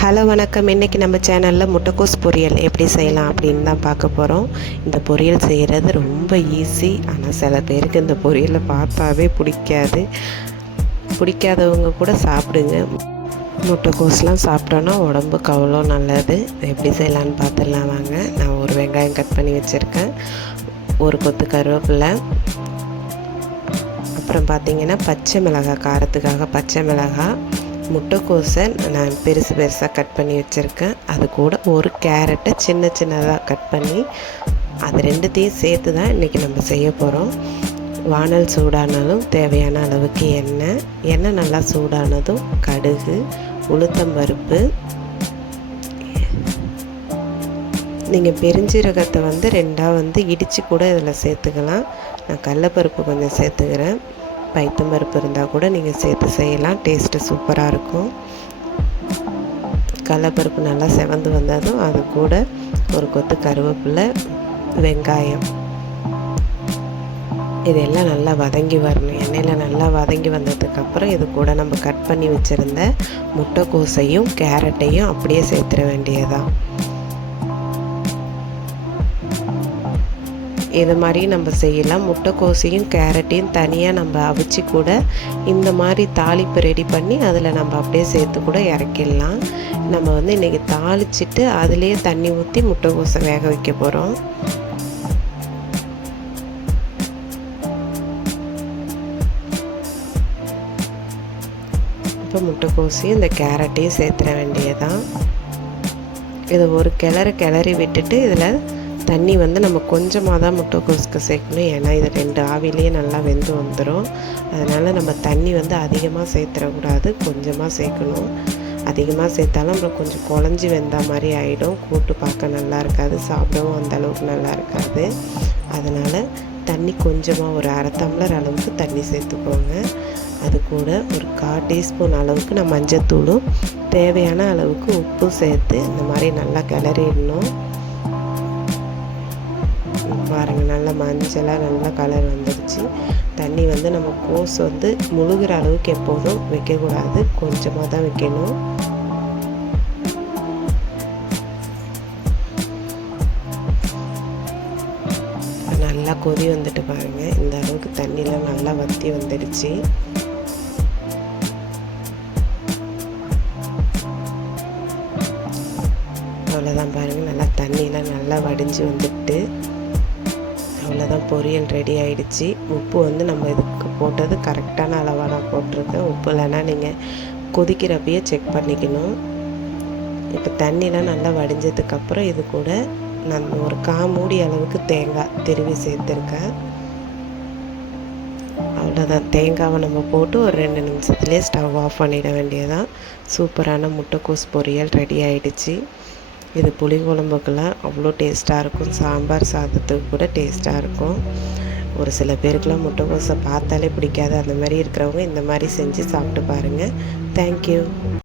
Hello வணக்கம். இன்றைக்கி நம்ம சேனலில் முட்டைக்கோஸ் பொரியல் எப்படி செய்யலாம் அப்படின்னு தான் பார்க்க போகிறோம். இந்த பொரியல் செய்கிறது ரொம்ப ஈஸி. ஆனால் சில பேருக்கு இந்த பொரியலை பார்த்தாவே பிடிக்காதவங்க கூட சாப்பிடுங்க. முட்டைக்கோஸ்லாம் சாப்பிட்டோன்னா உடம்புக்கு அவ்வளோ நல்லது. எப்படி செய்யலான்னு பார்த்துடலாம் வாங்க. நான் ஒரு வெங்காயம் கட் பண்ணி வச்சுருக்கேன், ஒரு கொத்து கருவேப்பிலை, அப்புறம் பார்த்திங்கன்னா பச்சை மிளகாய், காரத்துக்காக பச்சை மிளகாய், முட்டைக்கோஸை நான் பெருசாக கட் பண்ணி வச்சுருக்கேன். அது கூட ஒரு கேரட்டை சின்னதாக கட் பண்ணி அது ரெண்டுத்தையும் சேர்த்து தான் இன்றைக்கி நம்ம செய்ய போகிறோம். வானல் சூடானாலும் தேவையான அளவுக்கு எண்ணெய் நல்லா சூடானதும் கடுகு, உளுத்தம்பருப்பு, நீங்கள் பெருஞ்சீரகத்தை ரெண்டாக இடித்து கூட இதில் சேர்த்துக்கலாம். நான் கடலைப்பருப்பு கொஞ்சம் சேர்த்துக்கிறேன். பைத்தம்பருப்பு இருந்தால் கூட நீங்கள் சேர்த்து செய்யலாம், டேஸ்ட்டு சூப்பராக இருக்கும். கடலைப்பருப்பு நல்லா செவந்து வந்ததும் அது கூட ஒரு கொத்து கருவேப்பிலை, வெங்காயம், இதெல்லாம் நல்லா வதங்கி வரணும். எண்ணெயில் நல்லா வதங்கி வந்ததுக்கப்புறம் இது கூட நம்ம கட் பண்ணி வச்சுருந்த முட்டைக்கோஸையும் கேரட்டையும் அப்படியே சேர்த்துட வேண்டியதுதான். இது மாதிரி நம்ம செய்யலாம். முட்டைக்கோசையும் கேரட்டையும் தனியாக நம்ம அவிச்சு கூட இந்த மாதிரி தாளிப்பு ரெடி பண்ணி அதில் நம்ம அப்படியே சேர்த்து கூட இறக்கிடலாம். நம்ம இன்றைக்கி தாளிச்சிட்டு அதிலே தண்ணி ஊற்றி முட்டைக்கோஸை வேக வைக்க போகிறோம். இப்போ முட்டைக்கோசையும் இந்த கேரட்டையும் சேர்த்துட வேண்டியதான். இதை ஒரு கிளறி விட்டுட்டு இதில் தண்ணி நம்ம கொஞ்சமாக தான் முட்டைக்கோஸுக்கு சேர்க்கணும். ஏன்னா இது 2 ஆவிலேயே நல்லா வெந்து வந்துடும். அதனால் நம்ம தண்ணி அதிகமாக சேர்த்துடக்கூடாது, கொஞ்சமாக சேர்க்கணும். அதிகமாக சேர்த்தாலும் அப்புறம் கொஞ்சம் குழஞ்சி வெந்த மாதிரி ஆகிடும். கூட்டு பார்க்க நல்லா இருக்காது, சாப்பிடவும் அந்தளவுக்கு நல்லா இருக்காது. அதனால் தண்ணி கொஞ்சமாக ஒரு 1/2 டம்ளர் அளவுக்கு தண்ணி சேர்த்துக்கோங்க. அது கூட ஒரு 1/4 டீஸ்பூன் அளவுக்கு நான் மஞ்சத்தூளும் தேவையான அளவுக்கு உப்பும் சேர்த்து இந்த மாதிரி நல்லா கிளறிடணும். பாருங்கள், நல்லா மஞ்சளாக நல்லா கலர் வந்துடுச்சு. தண்ணி நம்ம கோஸ் முழுகிற அளவுக்கு எப்போதும் வைக்கக்கூடாது, கொஞ்சமாக தான் வைக்கணும். நல்லா கொதி வந்துட்டு பாருங்கள், இந்த அளவுக்கு தண்ணிலாம் நல்லா வற்றி வந்துடுச்சு. அவ்வளோதான் பாருங்கள், நல்லா தண்ணியெலாம் நல்லா வடிஞ்சு வந்துட்டு அவ்வளோதான், பொரியல் ரெடி ஆகிடுச்சு. உப்பு நம்ம இதுக்கு போட்டது கரெக்டான அளவாக நான் போட்டிருக்கேன். உப்பு இல்லைன்னா நீங்கள் கொதிக்கிறப்பயே செக் பண்ணிக்கணும். இப்போ தண்ணிலாம் நல்லா வடிஞ்சதுக்கப்புறம் இது கூட நான் ஒரு 1/4 மூடி அளவுக்கு தேங்காய் திருவி சேர்த்துருக்கேன். அவ்வளோதான், தேங்காவை நம்ம போட்டு ஒரு 2 நிமிஷத்துலேயே ஸ்டவ் ஆஃப் பண்ணிட வேண்டியதான். சூப்பரான முட்டைக்கோஸ் பொரியல் ரெடி ஆகிடுச்சு. இது புளிக்குழம்புக்கெல்லாம் அவ்வளோ டேஸ்ட்டாக இருக்கும். சாம்பார் சாதத்துக்கு கூட டேஸ்ட்டாக இருக்கும். ஒரு சில பேருக்கெலாம் முட்டைக்கோஸை பார்த்தாலே பிடிக்காது. அந்த மாதிரி இருக்கிறவங்க இந்த மாதிரி செஞ்சு சாப்பிட்டு பாருங்கள். தேங்க்யூ.